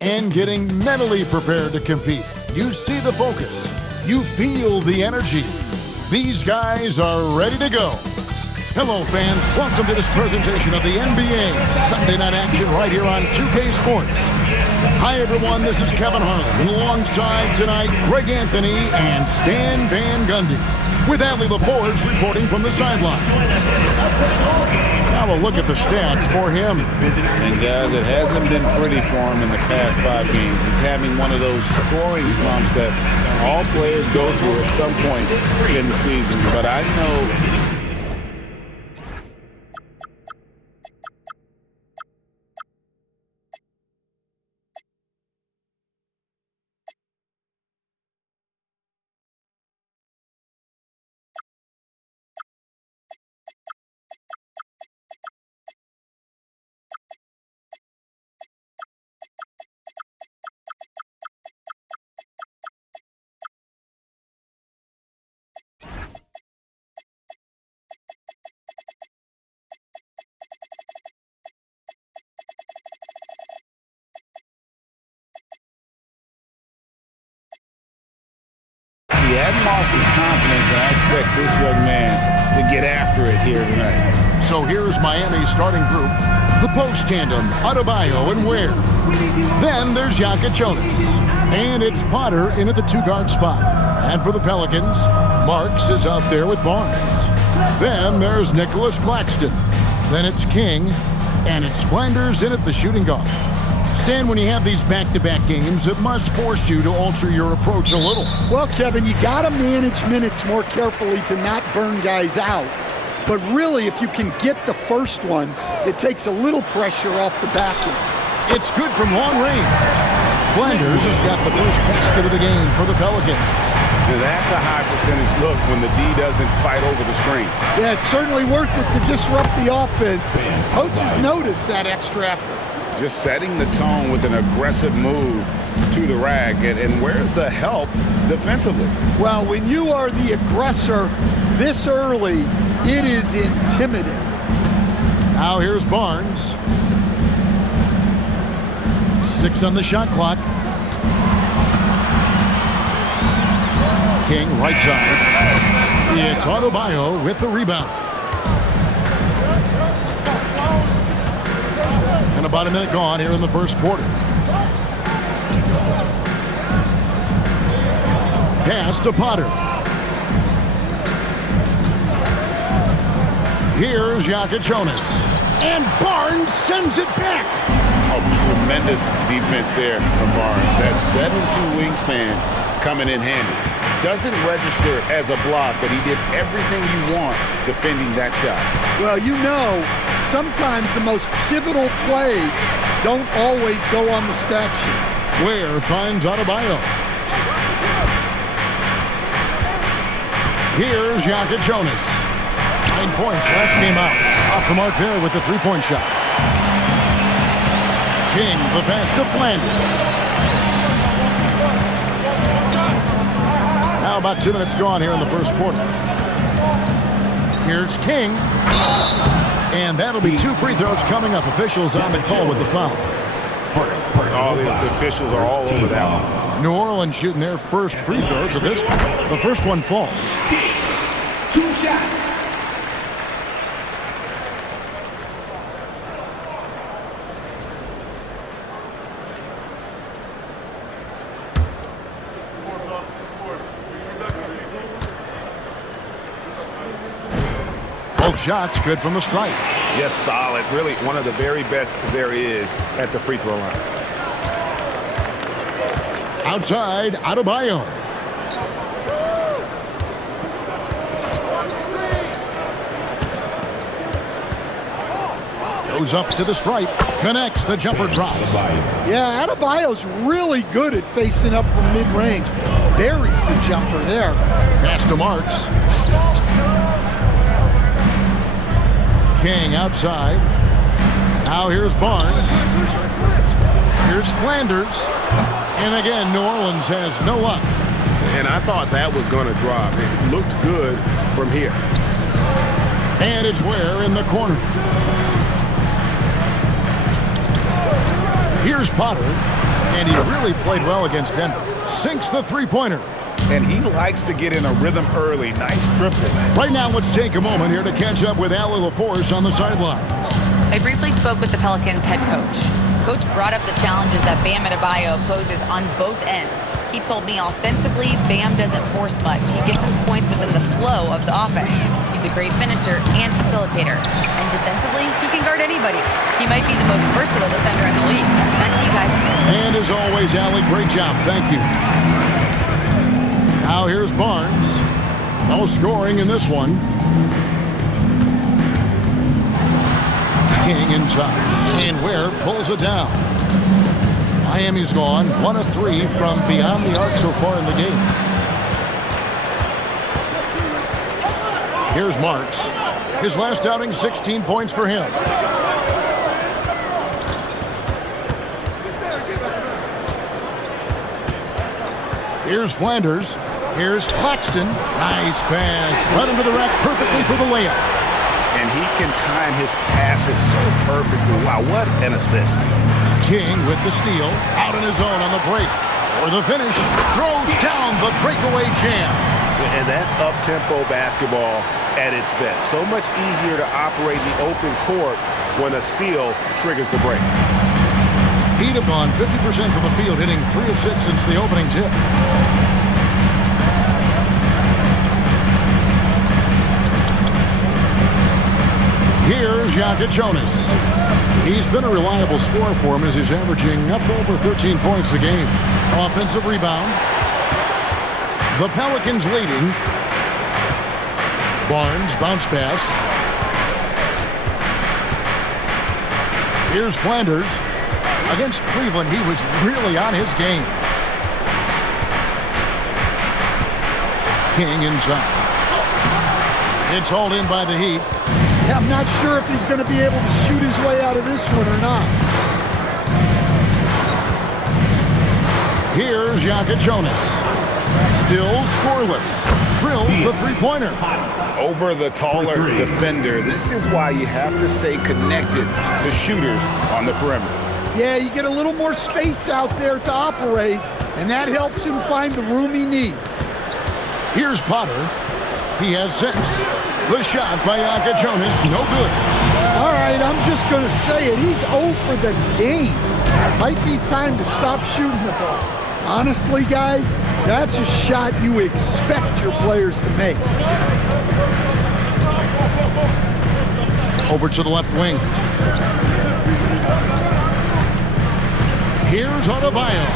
and getting mentally prepared to compete. You see the focus. You feel the energy. These guys are ready to go. Hello, fans. Welcome to this presentation of the NBA Sunday Night Action right here on 2K Sports. Hi, everyone. This is Kevin Harlan. Alongside tonight, Greg Anthony and Stan Van Gundy, with Adley LaForge reporting from the sideline. Now a look at the stats for him. And guys, it hasn't been pretty for him in the past 5 games. He's having one of those scoring slumps that all players go through at some point in the season. But I know he hadn't lost his confidence, and I expect this young man to get after it here tonight. So here's Miami's starting group. The post tandem, Adebayo and Ware. Then there's Jonas. And it's Potter in at the 2-guard spot. And for the Pelicans, Marks is out there with Barnes. Then there's Nicholas Claxton. Then it's King. And it's Flanders in at the shooting guard. Stan, when you have these back-to-back games, it must force you to alter your approach a little. Well, Kevin, you got to manage minutes more carefully to not burn guys out. But really, if you can get the first one, it takes a little pressure off the back end. It's good from long range. Flanders has got the first basket of the game for the Pelicans. Now that's a high percentage look when the D doesn't fight over the screen. Yeah, it's certainly worth it to disrupt the offense. Coaches notice that extra effort. Just setting the tone with an aggressive move to the rag. And where's the help defensively? Well, when you are the aggressor this early, it is intimidating. Now here's Barnes. 6 on the shot clock. King right side. It's Adebayo with the rebound. And about a minute gone here in the first quarter. Pass to Potter. Here's Jonas. And Barnes sends it back. Oh, tremendous defense there from Barnes. That 7'2" wingspan coming in handy. Doesn't register as a block, but he did everything you want defending that shot. Well, you know, sometimes the most pivotal plays don't always go on the stat sheet. Ware finds Adebayo. Here's Jonas. 9 points last game out. Off the mark there with the 3-point shot. King, the pass to Flanders. Now about 2 minutes gone here in the first quarter. Here's King. And that'll be 2 free throws coming up. Officials on the call with the foul. All the officials are all over that one. New Orleans shooting their first free throws of this. The first one falls. 2 shots. Both shots good from the stripe. Just solid. Really one of the very best there is at the free throw line. Outside, Adebayo. Goes up to the stripe. Connects. The jumper drops. Yeah, Adebayo's really good at facing up from mid-range. Buries the jumper there. Pass to Marks. King outside. Now here's Barnes. Here's Flanders. And again, New Orleans has no luck. And I thought that was going to drop. It looked good from here. And it's Ware in the corner. Here's Potter. And he really played well against Denver. Sinks the three-pointer. And he likes to get in a rhythm early. Nice triple. Right now, let's take a moment here to catch up with Allie LaForce on the sideline. I briefly spoke with the Pelicans head coach. Coach brought up the challenges that Bam Adebayo poses on both ends. He told me offensively, Bam doesn't force much. He gets his points within the flow of the offense. He's a great finisher and facilitator. And defensively, he can guard anybody. He might be the most versatile defender in the league. Back to you guys. And as always, Allie, great job. Thank you. Now here's Barnes. No scoring in this one. King inside. And Ware pulls it down. Miami's gone 1 of 3 from beyond the arc so far in the game. Here's Marks. His last outing, 16 points for him. Here's Flanders. Here's Claxton. Nice pass. Right into the rack perfectly for the layup. And he can time his passes so perfectly. Wow, what an assist. King with the steal. Out on his own on the break. For the finish. Throws down the breakaway jam. And that's up-tempo basketball at its best. So much easier to operate the open court when a steal triggers the break. Heat have gone 50% from the field, hitting 3 of 6 since the opening tip. Here's Jonas. He's been a reliable scorer for him as he's averaging up over 13 points a game. Offensive rebound. The Pelicans leading. Barnes, bounce pass. Here's Flanders. Against Cleveland, he was really on his game. King inside. It's hauled in by the Heat. Yeah, I'm not sure if he's going to be able to shoot his way out of this one or not. Here's Jonas. Still scoreless. Drills the three-pointer. Over the taller defender. This is why you have to stay connected to shooters on the perimeter. Yeah, you get a little more space out there to operate, and that helps him find the room he needs. Here's Potter. He has 6. The shot by Jonas, no good. All right, I'm just going to say it. He's 0 for the game. Might be time to stop shooting the ball. Honestly, guys, that's a shot you expect your players to make. Over to the left wing. Here's Adebayo.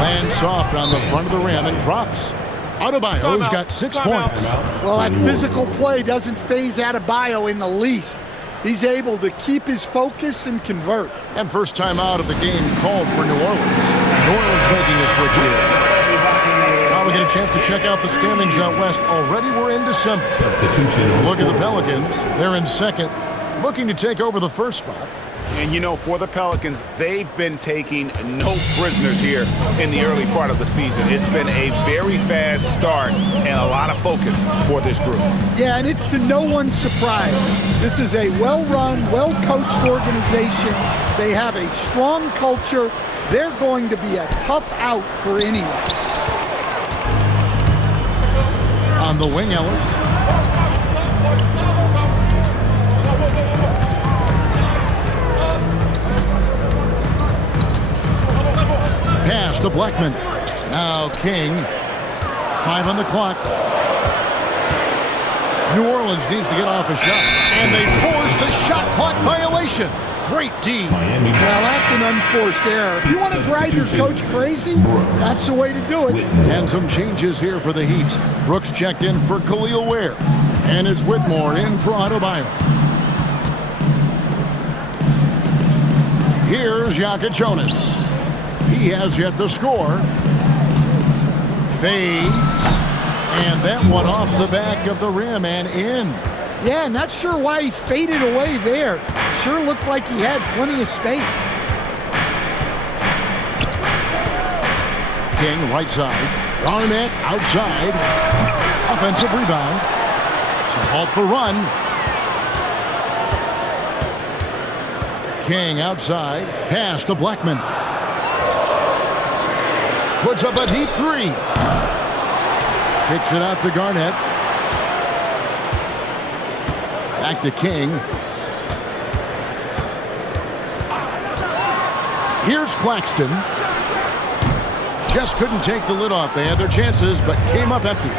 Lands soft on the front of the rim and drops. Adebayo's got 6 points. Well, that physical play doesn't phase Adebayo in the least. He's able to keep his focus and convert. And first time out of the game called for New Orleans. New Orleans making a switch here. Now we get a chance to check out the standings out west. Already we're in December. Look at the Pelicans. They're in second, looking to take over the first spot. And, you know, for the Pelicans, they've been taking no prisoners here in the early part of the season. It's been a very fast start and a lot of focus for this group. Yeah, and it's to no one's surprise. This is a well-run, well-coached organization. They have a strong culture. They're going to be a tough out for anyone. On the wing, Ellis. Pass to Blackman. Now King. 5 on the clock. New Orleans needs to get off a shot. And they force the shot clock violation. Great D. Well, that's an unforced error. If you want to drive your coach crazy, that's the way to do it. And some changes here for the Heat. Brooks checked in for Khalil Ware. And it's Whitmore in for Adebayo. Here's Jonas. He has yet to score. Fades. And that one off the back of the rim and in. Yeah, not sure why he faded away there. Sure looked like he had plenty of space. King right side. Garnett outside. Offensive rebound. To halt the run. King outside. Pass to Blackman. Puts up a deep three. Kicks it out to Garnett. Back to King. Here's Claxton. Just couldn't take the lid off. They had their chances, but came up empty.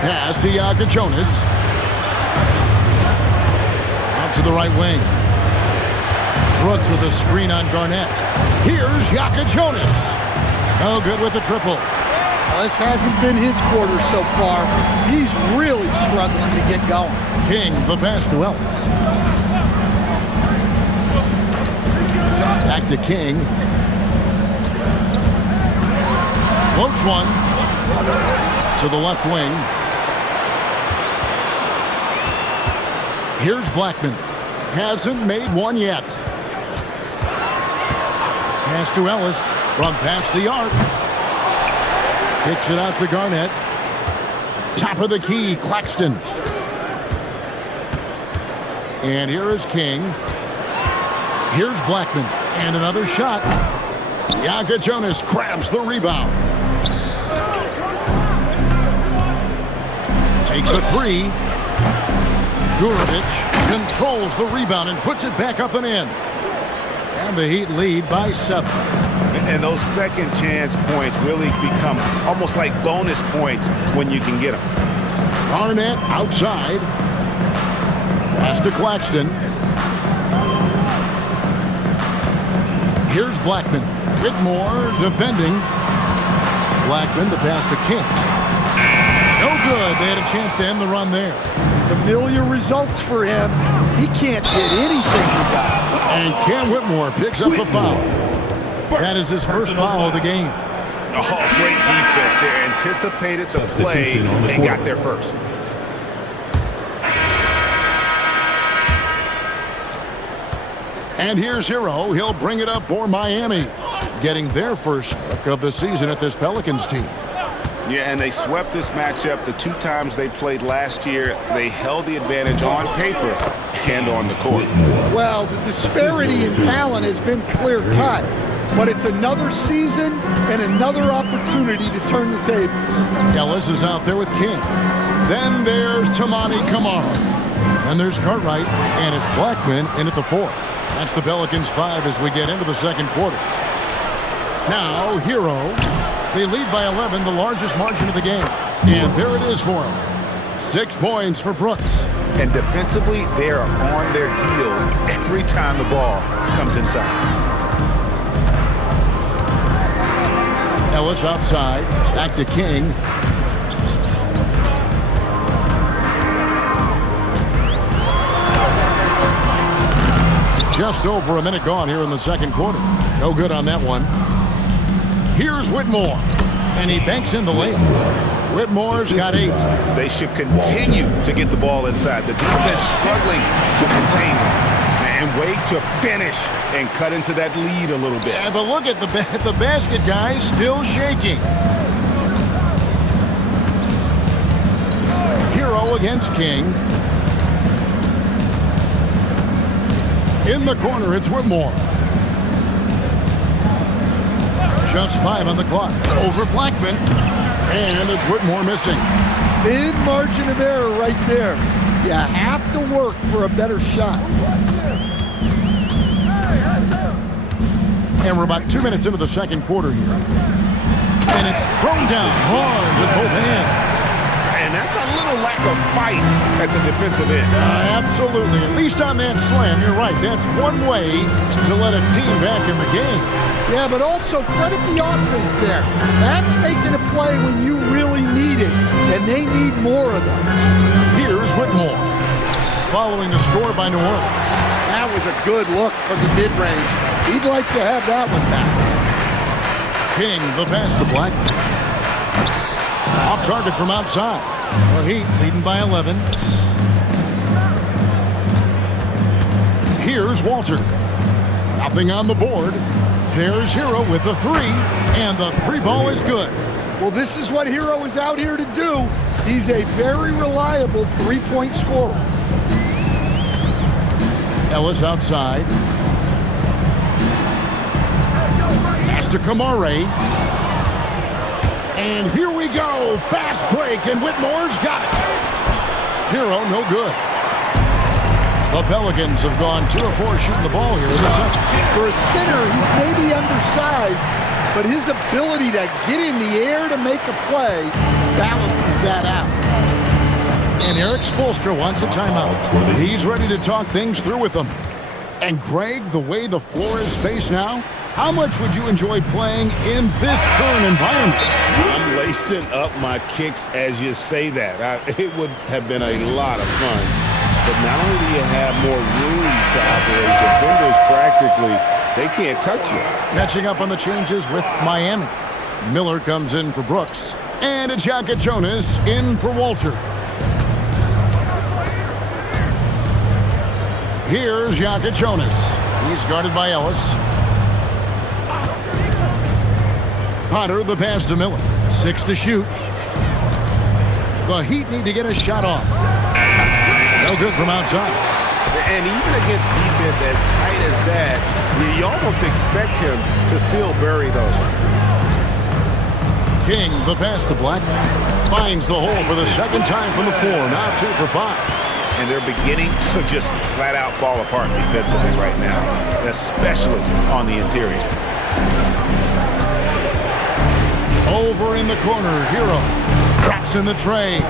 Pass to Jonas. Out to the right wing. Brooks with a screen on Garnett. Here's Jonas. No good with the triple. Well, this hasn't been his quarter so far. He's really struggling to get going. King, the pass to Ellis. Back to King. Floats one to the left wing. Here's Blackman. Hasn't made one yet. Pass to Ellis from past the arc. Kicks it out to Garnett. Top of the key, Claxton. And here is King. Here's Blackman. And another shot. Jonas grabs the rebound. Takes a three. Gurovich controls the rebound and puts it back up and in. And the Heat lead by 7. And those second chance points really become almost like bonus points when you can get them. Garnett outside. Pass to Claxton. Here's Blackman. Whitmore defending. Blackman, the pass to King. No good. They had a chance to end the run there. Familiar results for him. He can't hit anything with that. And Cam Whitmore picks up the foul. That is his first foul of the game. Oh, great defense. They anticipated the play and got there first. And here's Hero. He'll bring it up for Miami, getting their first look of the season at this Pelicans team. Yeah, and they swept this matchup the 2 times they played last year. They held the advantage on paper and on the court. Well, the disparity in talent has been clear-cut, but it's another season and another opportunity to turn the tables. Ellis is out there with King. Then there's Tamani Kamara. And there's Cartwright, and it's Blackman in at the 4. That's the Pelicans 5 as we get into the second quarter. Now, Hero. They lead by 11, the largest margin of the game. And there it is for them. 6 points for Brooks. And defensively, they are on their heels every time the ball comes inside. Ellis outside. Back to King. Just over a minute gone here in the second quarter. No good on that one. Here's Whitmore. And he banks in the layup. Whitmore's got 8. They should continue to get the ball inside. The defense struggling to contain them. And wait to finish and cut into that lead a little bit. Yeah, but look at the basket, guys, still shaking. Hero against King. In the corner, it's Whitmore. Just 5 on the clock. Over Blackman. And it's Whitmore missing. Big margin of error right there. You have to work for a better shot. And we're about 2 minutes into the second quarter here. And it's thrown down hard with both hands. And that's a little lack of fight at the defensive end. Absolutely. At least on that slam, you're right. That's one way to let a team back in the game. Yeah, but also credit the offense there. That's making a play when you really need it, and they need more of them. Here's Whitmore, following the score by New Orleans. That was a good look from the mid-range. He'd like to have that one back. King, the pass to Blackman. Off target from outside. The Heat leading by 11. Here's Walter. Nothing on the board. There's Hero with the 3, and the 3 ball is good. Well, this is what Hero is out here to do. He's a very reliable 3-point scorer. Ellis outside. to Kamare. And here we go. Fast break, and Whitmore's got it. Hero, no good. The Pelicans have gone 2 of 4 shooting the ball here in the second. For a center, he's maybe undersized, but his ability to get in the air to make a play balances that out. And Eric Spoelstra wants a timeout. He's ready to talk things through with them. And Greg, the way the floor is spaced now, how much would you enjoy playing in this current environment? I'm lacing up my kicks as you say that. It would have been a lot of fun. But not only do you have more room to operate, defenders practically, they can't touch you. Catching up on the changes with Miami. Miller comes in for Brooks. And it's Yaka Jonas in for Walter. Here's Yaka Jonas. He's guarded by Ellis. Potter, the pass to Miller. 6 to shoot. The Heat need to get a shot off. No good from outside. And even against defense as tight as that, you almost expect him to still bury those. King, the pass to Blackman. Finds the hole for the second time from the floor. Now 2 for 5. And they're beginning to just flat out fall apart defensively right now, especially on the interior. Over in the corner, Hero drops in the tray.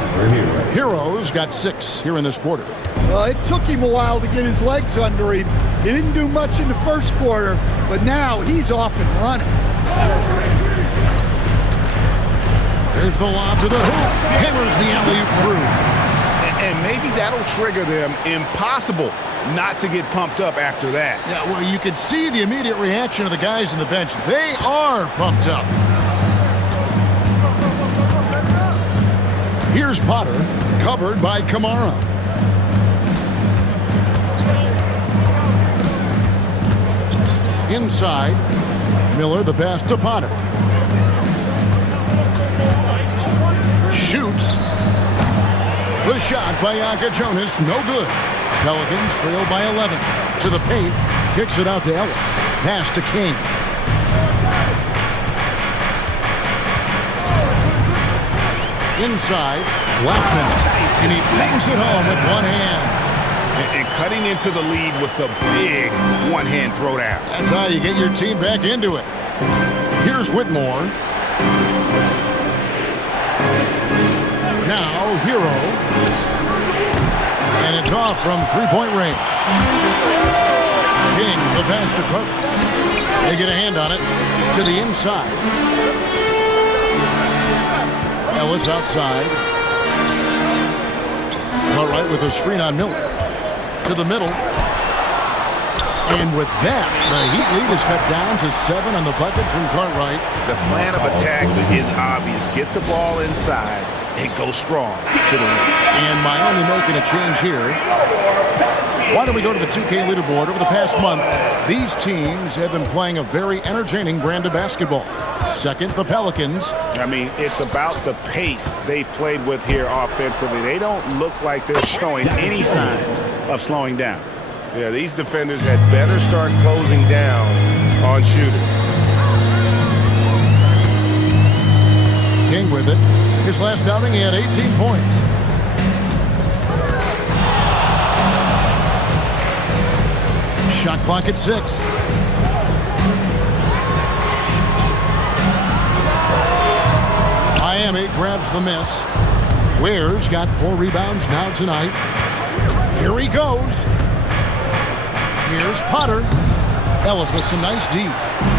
Hero's got 6 here in this quarter. Well, it took him a while to get his legs under him. He didn't do much in the first quarter, but now he's off and running. There's the lob to the hoop. Hammers the alley-oop through. And maybe that'll trigger them. Impossible not to get pumped up after that. Yeah, well, you could see the immediate reaction of the guys on the bench. They are pumped up. Here's Potter, covered by Kamara. Inside, Miller, the pass to Potter. Shoots. The shot by Yaka Jonas, no good. Pelicans trail by 11. To the paint, kicks it out to Ellis. Pass to King. Inside, Blackman. And he bangs it home with one hand. And cutting into the lead with the big one-hand throwdown. That's how you get your team back into it. Here's Whitmore. Now, Hero. And it's off from three-point range. King, the pass to Cook. They get a hand on it to the inside. Ellis outside. Cartwright with a screen on Miller. To the middle. And with that, the Heat lead is cut down to 7 on the bucket from Cartwright. The plan of attack is obvious. Get the ball inside and go strong to the rim. And Miami making a change here. Why don't we go to the 2K leaderboard? Over the past month, these teams have been playing a very entertaining brand of basketball. Second, the Pelicans. I mean, it's about the pace they've played with here offensively. They don't look like they're showing any signs of slowing down. Yeah, these defenders had better start closing down on shooting. King with it. His last outing, he had 18 points. Shot clock at 6. Miami grabs the miss. Ware's got 4 rebounds now tonight. Here he goes. Here's Potter. Ellis with some nice D.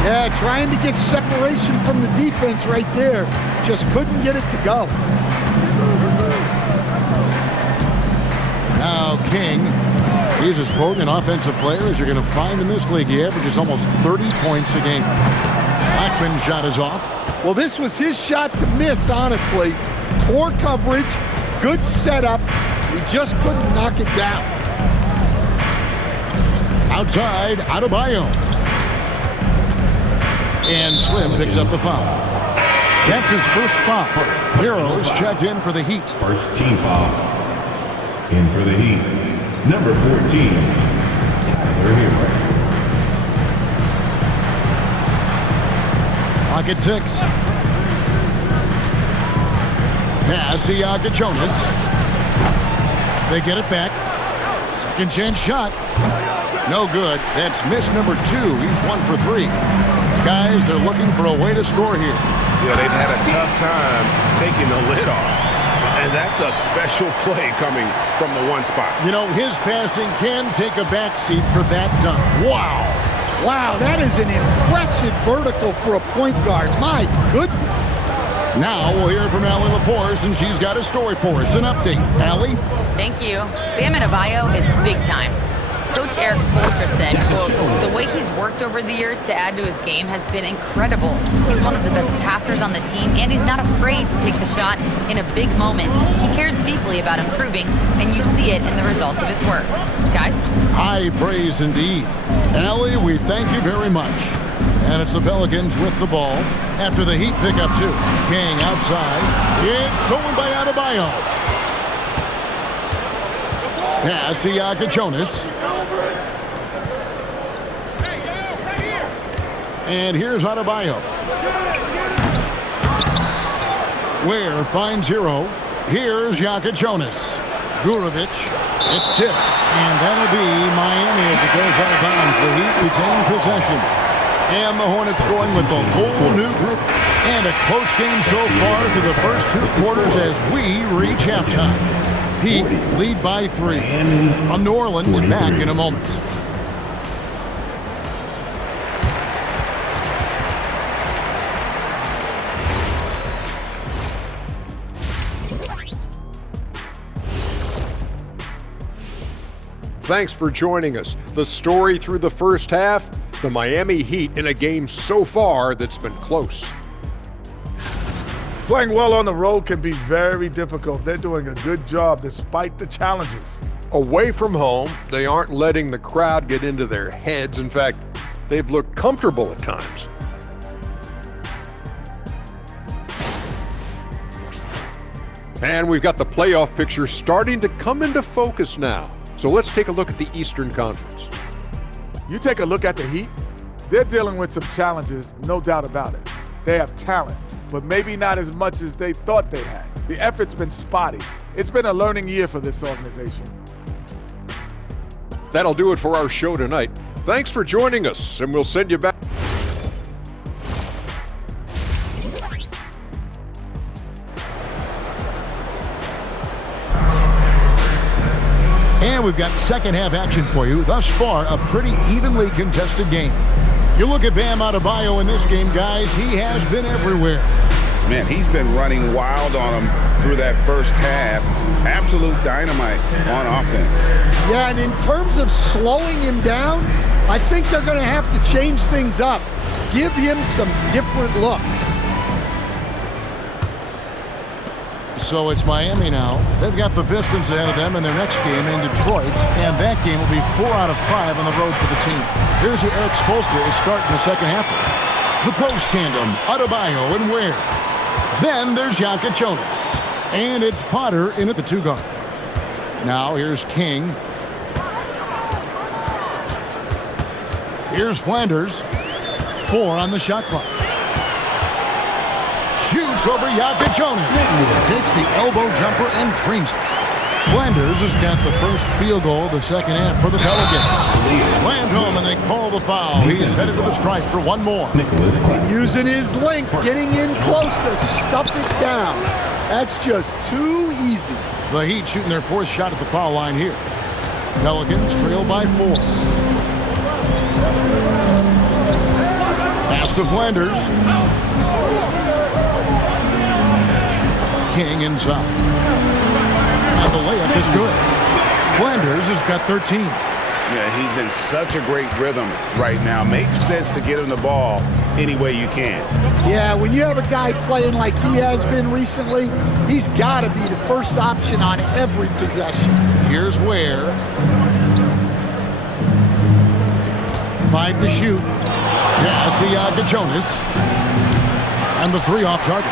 Yeah, trying to get separation from the defense right there. Just couldn't get it to go. Now King. He's as potent an offensive player as you're going to find in this league. He averages almost 30 points a game. Blackman's shot is off. Well, this was his shot to miss, honestly. Poor coverage, good setup. He just couldn't knock it down. Outside, Adebayo. And Slim picks up the foul. That's his first foul. Heroes checked in for the Heat. First team foul. In for the Heat, number 14, Tyler Hero. Clock at 6. Pass to Jonas. They get it back. Second chance shot. No good. That's miss number 2. He's 1 for 3. Guys, they're looking for a way to score here. Yeah, they've had a tough time taking the lid off. And that's a special play coming from the one spot. You know, his passing can take a backseat for that dunk. Wow. Wow, that is an impressive vertical for a point guard. My goodness. Now we'll hear from Allie LaForce, and she's got a story for us. An update. Allie? Thank you. Bam Adebayo is big time. Coach Eric Spoelstra said, quote, the way he's worked over the years to add to his game has been incredible. He's one of the best passers on the team, and he's not afraid to take the shot in a big moment. He cares deeply about improving, and you see it in the results of his work. Guys? High praise indeed. Allie, we thank you very much. And it's the Pelicans with the ball after the Heat pick up 2. King outside. It's stolen by Adebayo. Pass to Jonas. And here's Adebayo. Ware finds Hero. Here's Jonas. Gurovic. It's tipped. And that'll be Miami as it goes out of bounds. The Heat retain possession. And the Hornets going with a whole new group. And a close game so far through the first 2 quarters as we reach halftime. Heat lead by 3. From New Orleans, back in a moment. Thanks for joining us. The story through the first half, the Miami Heat in a game so far that's been close. Playing well on the road can be very difficult. They're doing a good job despite the challenges. Away from home, they aren't letting the crowd get into their heads. In fact, they've looked comfortable at times. And we've got the playoff picture starting to come into focus now. So let's take a look at the Eastern Conference. You take a look at the Heat, they're dealing with some challenges, no doubt about it. They have talent, but maybe not as much as they thought they had. The effort's been spotty. It's been a learning year for this organization. That'll do it for our show tonight. Thanks for joining us, and we'll send you back. And we've got second half action for you. Thus far, a pretty evenly contested game. You look at Bam Adebayo in this game, guys, he has been everywhere. Man, he's been running wild on him through that first half. Absolute dynamite on offense. Yeah, and in terms of slowing him down, I think they're going to have to change things up. Give him some different looks. So it's Miami now. They've got the Pistons ahead of them in their next game in Detroit, and that game will be 4 out of 5 on the road for the team. Here's who Eric Spoelstra is starting the second half with. The post tandem, Adebayo and Ware. Then there's Jonas. And it's Potter in at the 2 guard. Now here's King. Here's Flanders. 4 on the shot clock. Shoots over Jonas. Takes the elbow jumper and drains it. Flanders has got the first field goal of the second half for the Pelicans. Slammed home and they call the foul. He's headed to the stripe for one more. Using his length, getting in close to stuff it down. That's just too easy. The Heat shooting their 4th shot at the foul line here. Pelicans trail by 4. Pass to Flanders. King inside. And the layup is good. Flanders has got 13. Yeah, he's in such a great rhythm right now. Makes sense to get him the ball any way you can. Yeah, when you have a guy playing like he has been recently, he's got to be the first option on every possession. Here's Ware. 5 to shoot. Pass to Jonas. And the 3 off target.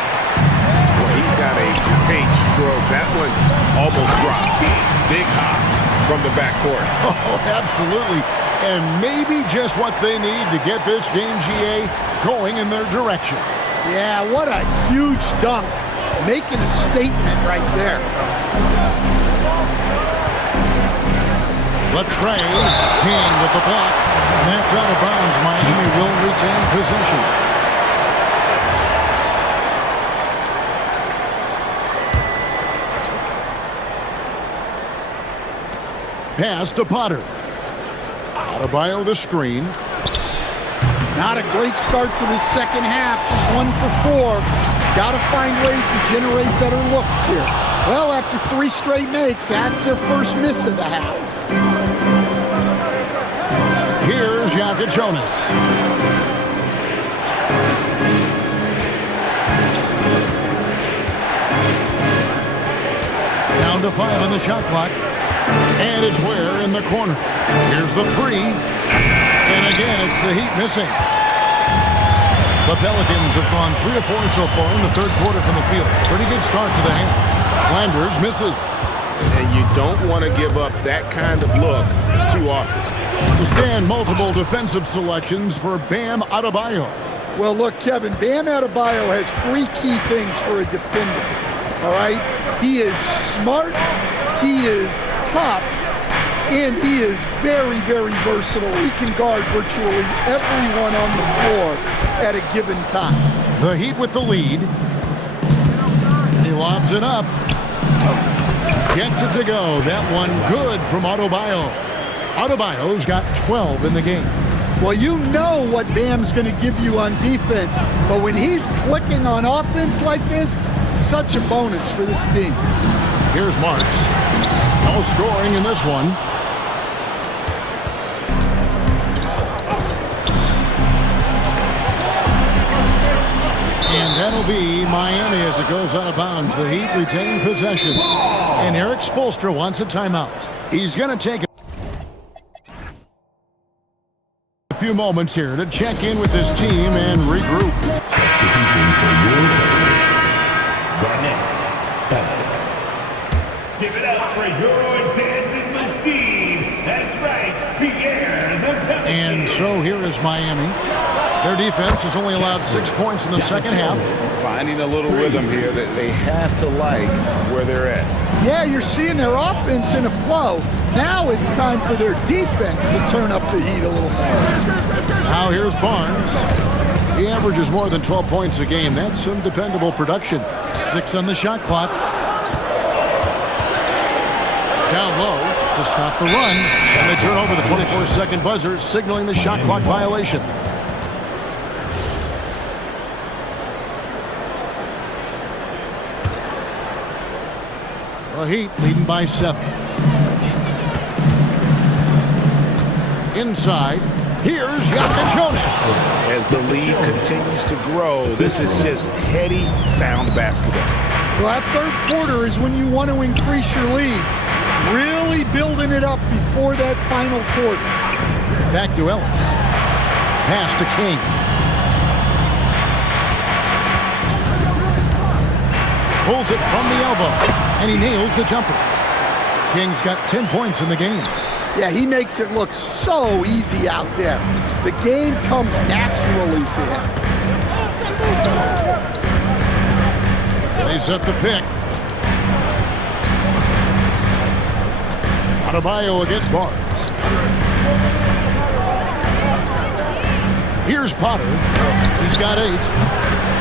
He's got a great stroke. That one almost dropped. Big hops from the backcourt. Oh, absolutely. And maybe just what they need to get this game, GA, going in their direction. Yeah, what a huge dunk. Making a statement right there. Latrey, King with the block. And that's out of bounds. Miami will retain possession. Pass to Potter. Adebayo the screen. Not a great start to the second half. Just 1 for 4. Got to find ways to generate better looks here. Well, after 3 straight makes, that's their first miss of the half. Here's Jonas. Down to 5 on the shot clock. And it's Ware in the corner. Here's the 3. And again, it's the Heat missing. The Pelicans have gone 3 of 4 so far in the third quarter from the field. Pretty good start to the half. Flanders misses. And you don't want to give up that kind of look too often. To stand, multiple defensive selections for Bam Adebayo. Well, look, Kevin, Bam Adebayo has 3 key things for a defender. All right? He is smart, he is tough, and he is very, very versatile. He can guard virtually everyone on the floor at a given time. The Heat with the lead. He lobs it up. Gets it to go. That one good from Adebayo. Adebayo's got 12 in the game. Well, you know what Bam's going to give you on defense, but when he's clicking on offense like this, such a bonus for this team. Here's Marks. No scoring in this one. And that'll be Miami as it goes out of bounds. The Heat retain possession. And Eric Spoelstra wants a timeout. He's going to take a few moments here to check in with his team and regroup. Substitution for your Garnett, Dallas. Give it up for your dancing machine. That's right, Pierre the Pelican. And so here is Miami. Their defense has only allowed 6 points in the second half. Finding a little rhythm here that they have to like where they're at. Yeah, you're seeing their offense in a flow. Now it's time for their defense to turn up the heat a little more. Now here's Barnes. He averages more than 12 points a game. That's some dependable production. 6 on the shot clock. Down low to stop the run. And they turn over the 24-second buzzer, signaling the shot clock violation. The Heat leading by 7. Inside, here's Jonas. As the lead continues to grow, this is just heady, sound basketball. Well, that third quarter is when you want to increase your lead. Really building it up before that final quarter. Back to Ellis. Pass to King. Pulls it from the elbow. And he nails the jumper. King's got 10 points in the game. Yeah, he makes it look so easy out there. The game comes naturally to him. They set the pick. Adebayo against Barnes. Here's Potter. He's got 8.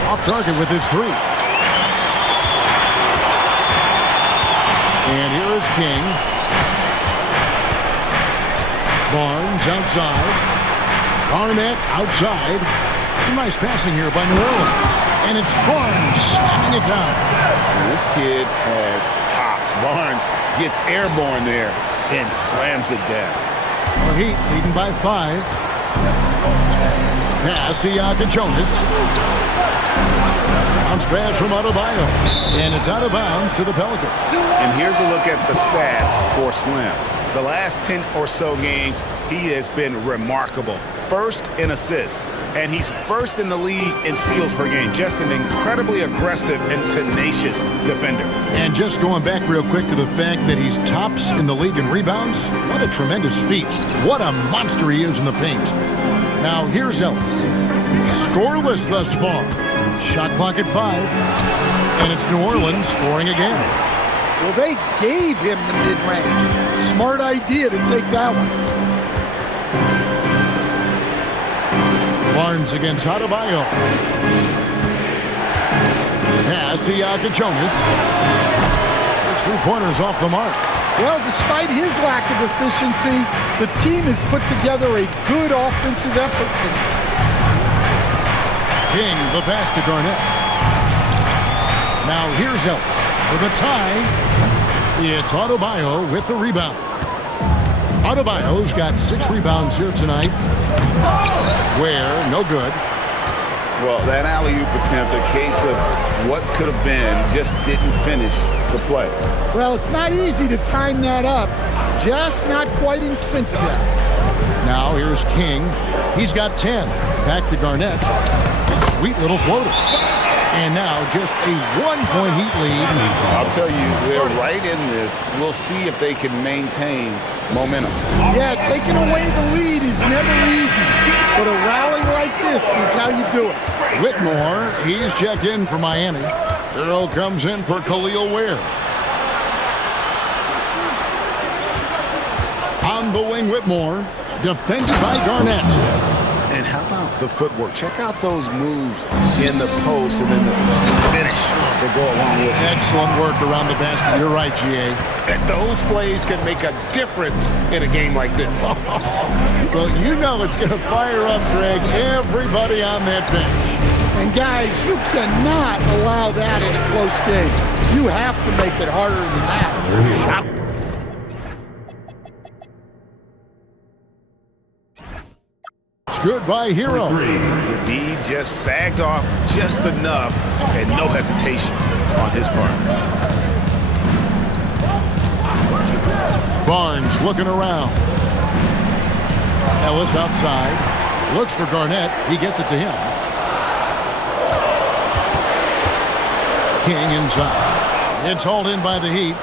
Off target with his 3. And here is King. Barnes outside. Garnett outside. Some nice passing here by New Orleans. And it's Barnes slamming it down. And this kid has hops. Barnes gets airborne there and slams it down. The Heat leading by 5. Pass to Jonas. Bounce pass from Adebayo. And it's out of bounds to the Pelicans. And here's a look at the stats for Slim. The last 10 or so games, he has been remarkable. First in assists, and he's first in the league in steals per game. Just an incredibly aggressive and tenacious defender. And just going back real quick to the fact that he's tops in the league in rebounds, what a tremendous feat. What a monster he is in the paint. Now here's Ellis. Scoreless thus far. Shot clock at 5. And it's New Orleans scoring again. Well, they gave him the mid-range. Smart idea to take that one. Barnes against Adebayo. Pass to Jonas. His 3-pointers off the mark. Well, despite his lack of efficiency, the team has put together a good offensive effort tonight. King, the pass to Garnett. Now here's Ellis for the tie. It's Adebayo with the rebound. Adebayo's got 6 rebounds here tonight. Where, no good. Well, that alley-oop attempt, a case of what could have been, just didn't finish the play. Well, it's not easy to time that up. Just not quite in sync yet. Now here's King. He's got 10. Back to Garnett. Sweet little floater. And now just a 1-point Heat lead. I'll tell you, they're right in this. We'll see if they can maintain momentum. Yeah, taking away the lead is never easy. But a rally like this is how you do it. Whitmore, he's checked in for Miami. Earl comes in for Khalil Ware. On the wing, Whitmore. Defended by Garnett. And how about the footwork? Check out those moves in the post and then the finish to go along with it. Excellent work around the basket. You're right, GA. And those plays can make a difference in a game like this. Well, you know it's going to fire up, Greg, everybody on that bench. And guys, you cannot allow that in a close game. You have to make it harder than that. Shot. Good by Hero. The D just sagged off just enough and no hesitation on his part. Barnes looking around. Ellis outside. Looks for Garnett. He gets it to him. King inside. It's hauled in by the Heat.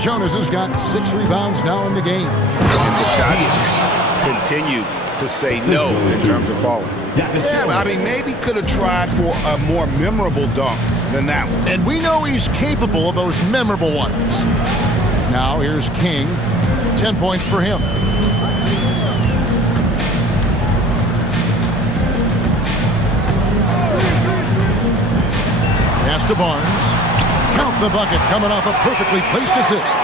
Jonas has got 6 rebounds now in the game. And the shots just continue to say no in terms of falling. Yeah, I mean, maybe could have tried for a more memorable dunk than that one. And we know he's capable of those memorable ones. Now here's King. 10 points for him. Pass to Barnes. Count the bucket coming off a perfectly placed assist.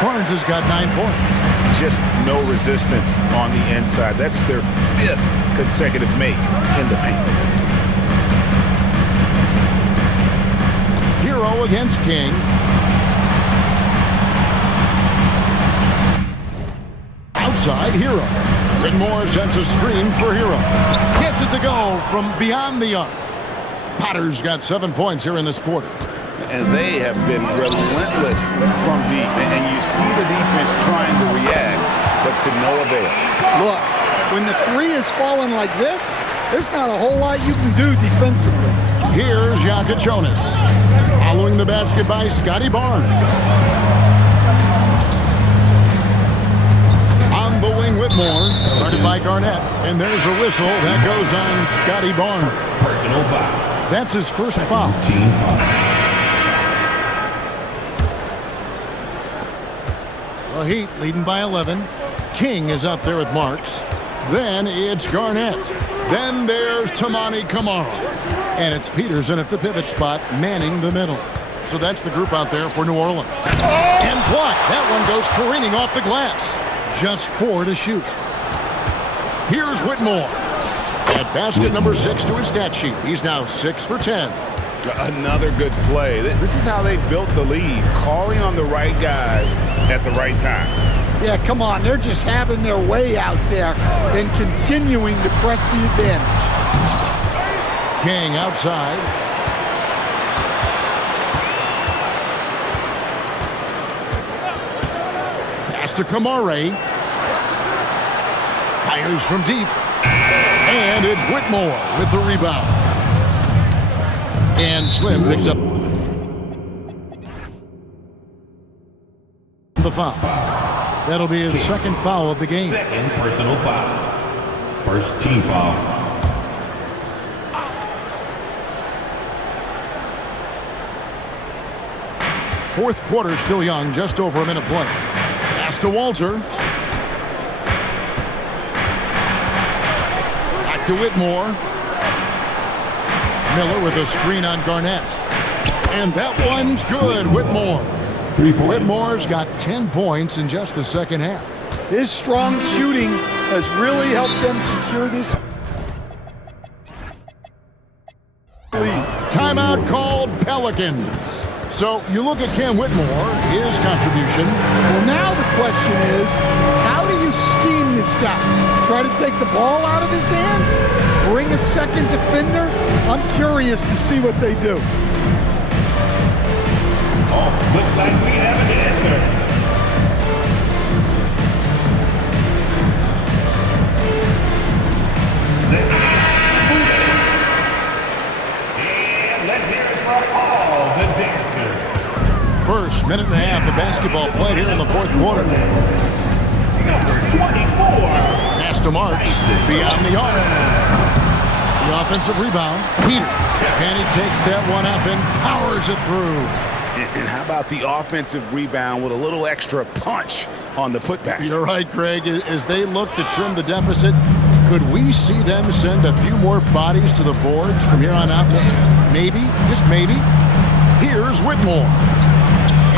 Barnes has got 9 points. Just no resistance on the inside. That's their 5th consecutive make in the paint. Hero against King. Outside, Hero. Whitmore sends a screen for Hero. Gets it to go from beyond the arc. Potter's got 7 points here in this quarter. And they have been relentless from deep. And you see the defense trying to react, but to no avail. Look, when the 3 is falling like this, there's not a whole lot you can do defensively. Here's Jonas. Following the basket by Scotty Barnes. On the wing, Whitmore. Guarded by Garnett. And there's a whistle that goes on Scotty Barnes. Personal foul. That's his first foul. Team foul. The Heat leading by 11. King is up there with Marks. Then it's Garnett. Then there's Tamani Kamara. And it's Peterson at the pivot spot, manning the middle. So that's the group out there for New Orleans. And blocked. That one goes careening off the glass. Just 4 to shoot. Here's Whitmore. At basket number 6 to his stat sheet. He's now 6 for 10. Another good play. This is how they built the lead, calling on the right guys at the right time. Yeah, come on. They're just having their way out there and continuing to press the advantage. King outside. Pass to Kamara. Fires from deep. And it's Whitmore with the rebound. And Slim picks up the foul. That'll be his second foul of the game. Second personal foul. First team foul. Fourth quarter still young, just over a minute play. Pass to Walter. Back to Whitmore. Miller with a screen on Garnett. And that one's good. Whitmore. 3 points. Whitmore's got 10 points in just the second half. His strong shooting has really helped them secure this lead. Timeout called Pelicans. So you look at Cam Whitmore, his contribution. Well, now the question is, how do you scheme this guy? Try to take the ball out of his hands? Bring a second defender? I'm curious to see what they do. Oh, looks like we have an answer. Let's and let's hear it from all the dancers. First minute and a half of basketball played here in the fourth quarter. Number 24. Pass to Marks, beyond the arc. The offensive rebound, Peters. And he takes that one up and powers it through. And how about the offensive rebound with a little extra punch on the putback? You're right, Greg. As they look to trim the deficit, could we see them send a few more bodies to the boards from here on out? Maybe, just maybe. Here's Whitmore.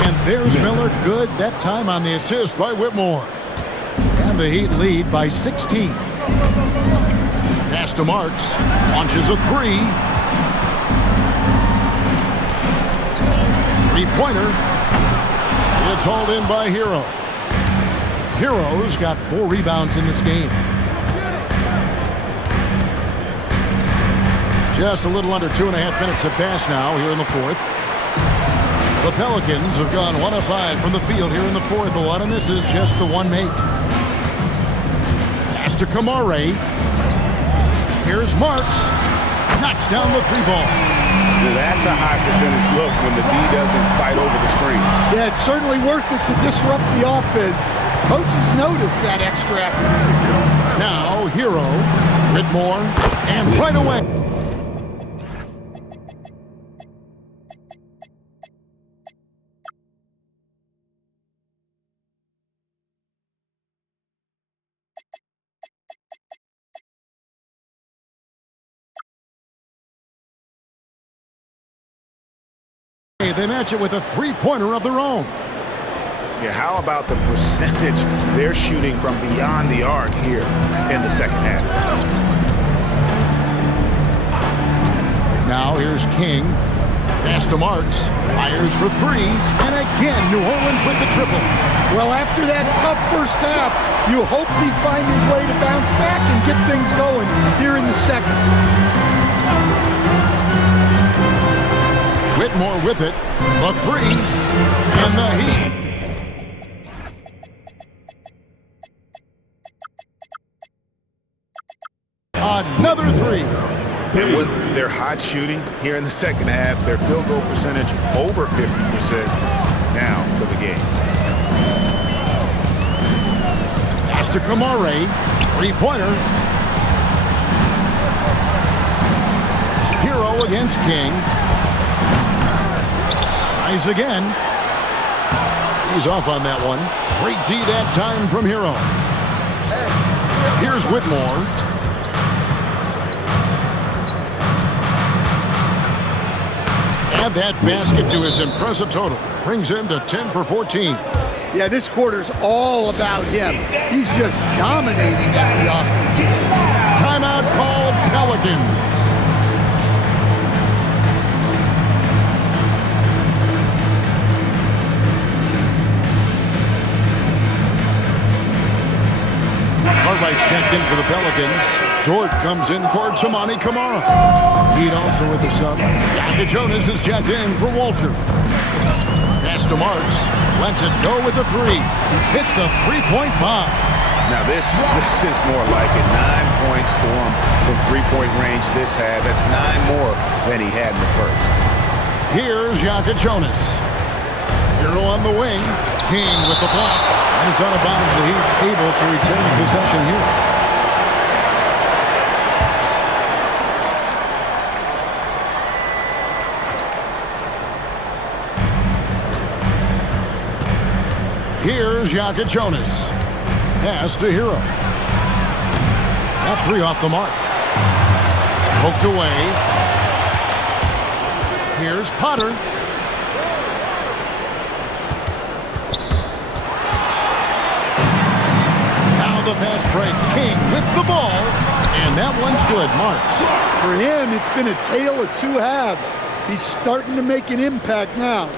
And there's Miller. Good that time on the assist by Whitmore. And the Heat lead by 16. Pass to Marks. Launches a three. Three-pointer. It's hauled in by Hero. Hero's got 4 rebounds in this game. Just a little under 2.5 minutes have passed now here in the fourth. The Pelicans have gone 1 of 5 from the field here in the fourth. A lot of this is just the one make. Pass to Kamare. Here's Marks. Knocks down the 3-ball. That's a high percentage look when the D doesn't fight over the screen. Yeah, it's certainly worth it to disrupt the offense. Coaches notice that extra effort. Now, Hero, Whitmore, and right away. They match it with a three-pointer of their own. Yeah, how about the percentage they're shooting from beyond the arc here in the second half? Now here's King. Pass to Marks. Fires for 3. And again, New Orleans with the triple. Well, after that tough first half, you hope he'd find his way to bounce back and get things going here in the second. Whitmore with it. The 3. And the Heat. Another 3. And with their hot shooting here in the second half, their field goal percentage over 50% now for the game. Pass to Kamare. Three-pointer. Hero against King. Tries again. He's off on that one. Great D that time from Hero. Here's Whitmore. Add that basket to his impressive total. Brings him to 10 for 14. Yeah, this quarter's all about him. He's just dominating at the offense. Timeout called Pelicans. Cartwright's checked in for the Pelicans. Dort comes in for Tamani Kamara. Heat also with the sub. Yaka Jonas is checked in for Walter. Pass to Marks. Lets it go with the 3. Hits the three-point bomb. Now this is more like it. 9 points for him from three-point range this half. That's 9 more than he had in the first. Here's Jonas. Hero on the wing. King with the block. And it's out of bounds. The Heat able to retain possession here. Here's Jonas. Pass to Hero. That 3 off the mark. Poked away. Here's Potter. Now the fast break. King with the ball. And that one's good. Marks. For him, it's been a tale of 2 halves. He's starting to make an impact now.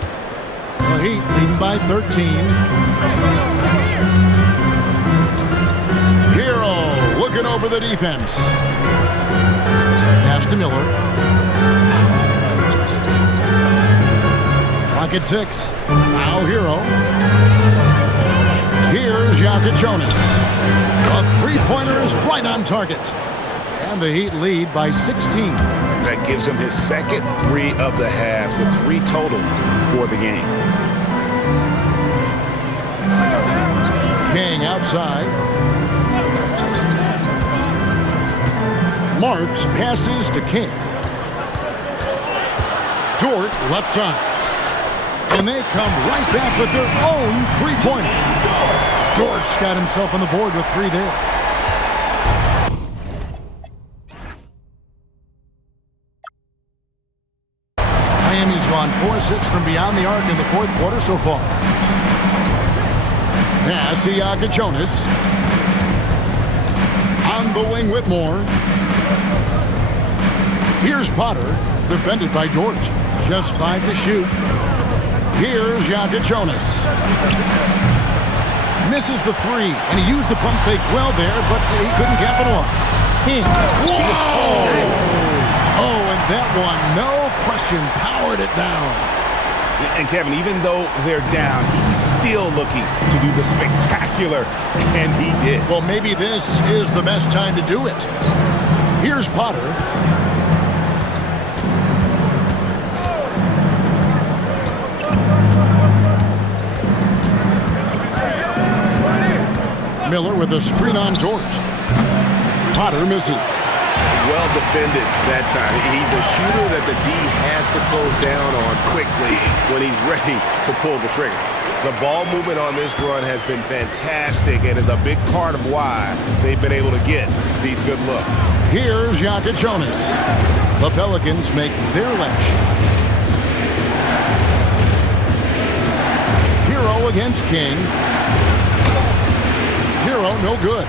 The Heat leading by 13. Hero looking over the defense. Pass to Miller. Clock at 6. Now Hero. Here's Jonas. A three-pointer is right on target. And the Heat lead by 16. That gives him his second 3 of the half with 3 total for the game. King outside. Marks passes to King. Dort left side. And they come right back with their own three-pointer. Dort's got himself on the board with 3 there. Miami's gone 4-6 from beyond the arc in the 4th quarter so far. Pass to Jonas. On the wing, Whitmore. Here's Potter, defended by Dort. Just 5 to shoot. Here's Jonas. Misses the 3, and he used the pump fake well there, but he couldn't capitalize. King. Whoa! Oh, and that one, no question, powered it down. And Kevin, even though they're down, he's still looking to do the spectacular, and he did. Well, maybe this is the best time to do it. Here's Potter. Miller with a screen on Dort. Potter misses. Well defended that time. He's a shooter that the D has to close down on quickly when he's ready to pull the trigger. The ball movement on this run has been fantastic and is a big part of why they've been able to get these good looks. Here's Jonas. The Pelicans make their last shot. Hero against King. Hero no good.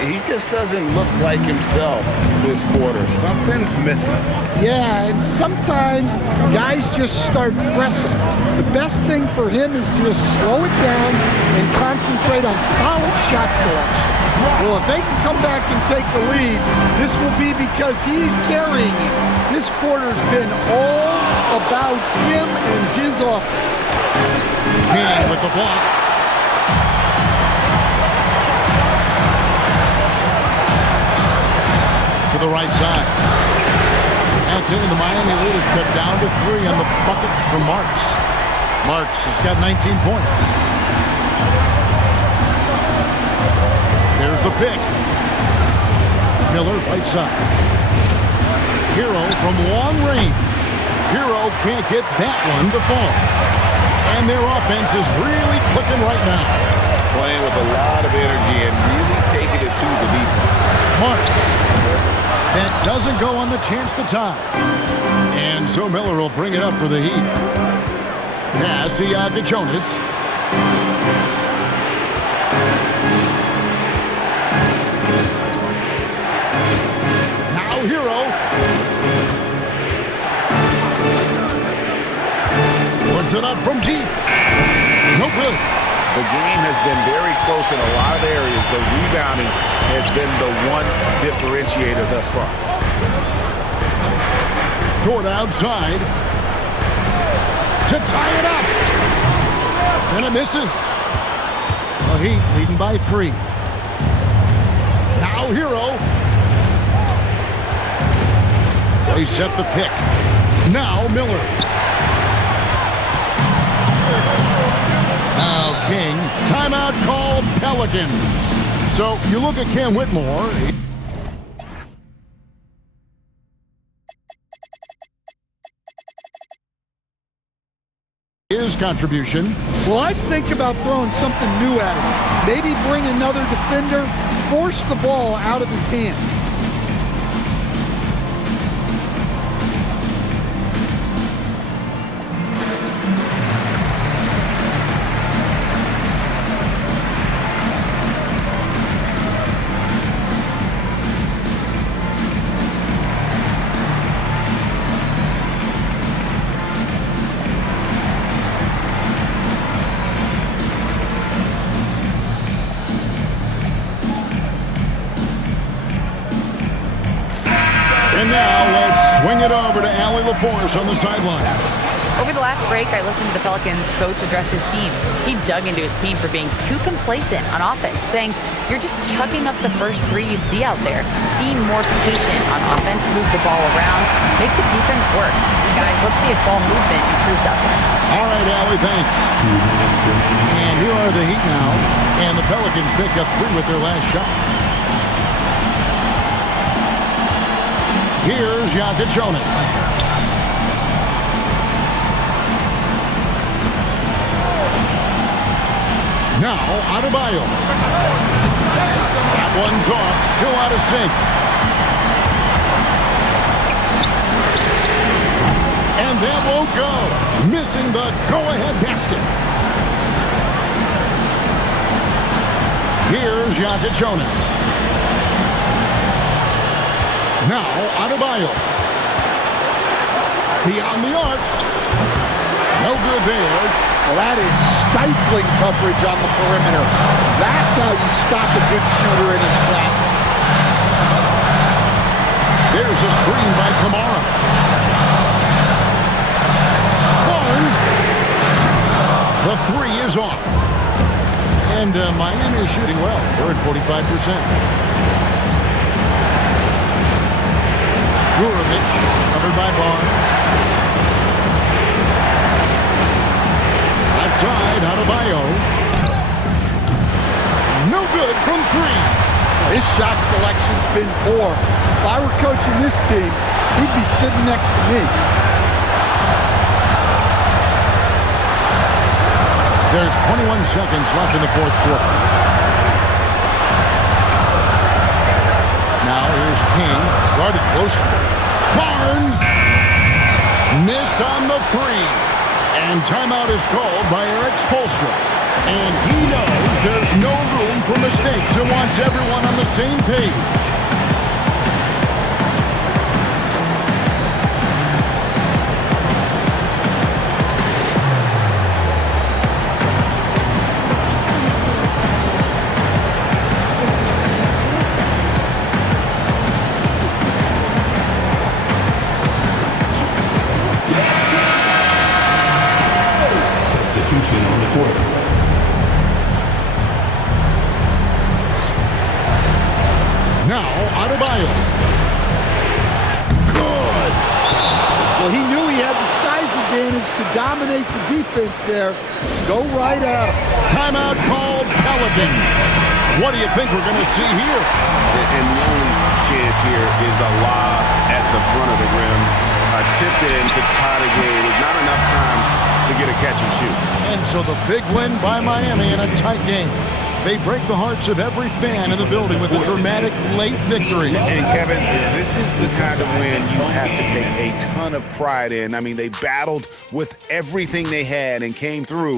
He just doesn't look like himself this quarter. Something's missing. Yeah, and sometimes guys just start pressing. The best thing for him is to just slow it down and concentrate on solid shot selection. Well, if they can come back and take the lead, this will be because he's carrying it. This quarter's been all about him and his offense. King with the block. To the right side. That's it, and the Miami lead is cut down to 3 on the bucket from Marks. Marks has got 19 points. There's the pick. Miller right side. Hero from long range. Hero can't get that one to fall. And their offense is really clicking right now. Playing with a lot of energy and really taking it to the defense. Marks. That doesn't go on the chance to tie. And so Miller will bring it up for the Heat. Pass to Jonas. Now Hero. Puts it up from deep. No good. The game has been very close in a lot of areas, but rebounding has been the one differentiator thus far. Dort outside to tie it up. And it misses. The Heat leading by 3. Now Hero. They set the pick. Now Miller. Now King. Timeout called Pelican. So you look at Cam Whitmore. His contribution. Well, I'd think about throwing something new at him. Maybe bring another defender, force the ball out of his hands. And now let's swing it over to Allie LaForce on the sideline. Over the last break, I listened to the Pelicans coach address his team. He dug into his team for being too complacent on offense, saying, "You're just chucking up the first three you see out there. Be more patient on offense, move the ball around, make the defense work." Guys, let's see if ball movement improves out there. All right, Allie, thanks. And here are the Heat now. And the Pelicans pick up 3 with their last shot. Here's Jonas. Now, Adebayo. That one's off, still out of sync. And that won't go. Missing the go-ahead basket. Here's Jonas. Now, Adebayo. Beyond the arc. No good there. Well, that is stifling coverage on the perimeter. That's how you stop a good shooter in his tracks. There's a screen by Kamara. Barnes. The 3 is off. And Miami is shooting well. They're at 45%. Gurovic, covered by Barnes. Outside, Adebayo. No good from 3. His shot selection's been poor. If I were coaching this team, he'd be sitting next to me. There's 21 seconds left in the fourth quarter. Now here's King, guarded closely. Barnes missed on the 3. And timeout is called by Eric Spoelstra. And he knows there's no room for mistakes and wants everyone on the same page. On the court. Now, Adebayo. Good. Well, he knew he had the size advantage to dominate the defense there. Go right at him. Timeout called Pelican. What do you think we're going to see here? And the only chance here is a lob at the front of the rim. A tip in to tie the game with not enough time to get a catch and shoot. And so the big win by Miami in a tight game. They break the hearts of every fan in the building with a dramatic late victory. And Kevin, this is the kind of win you have to take a ton of pride in. I mean, they battled with everything they had and came through.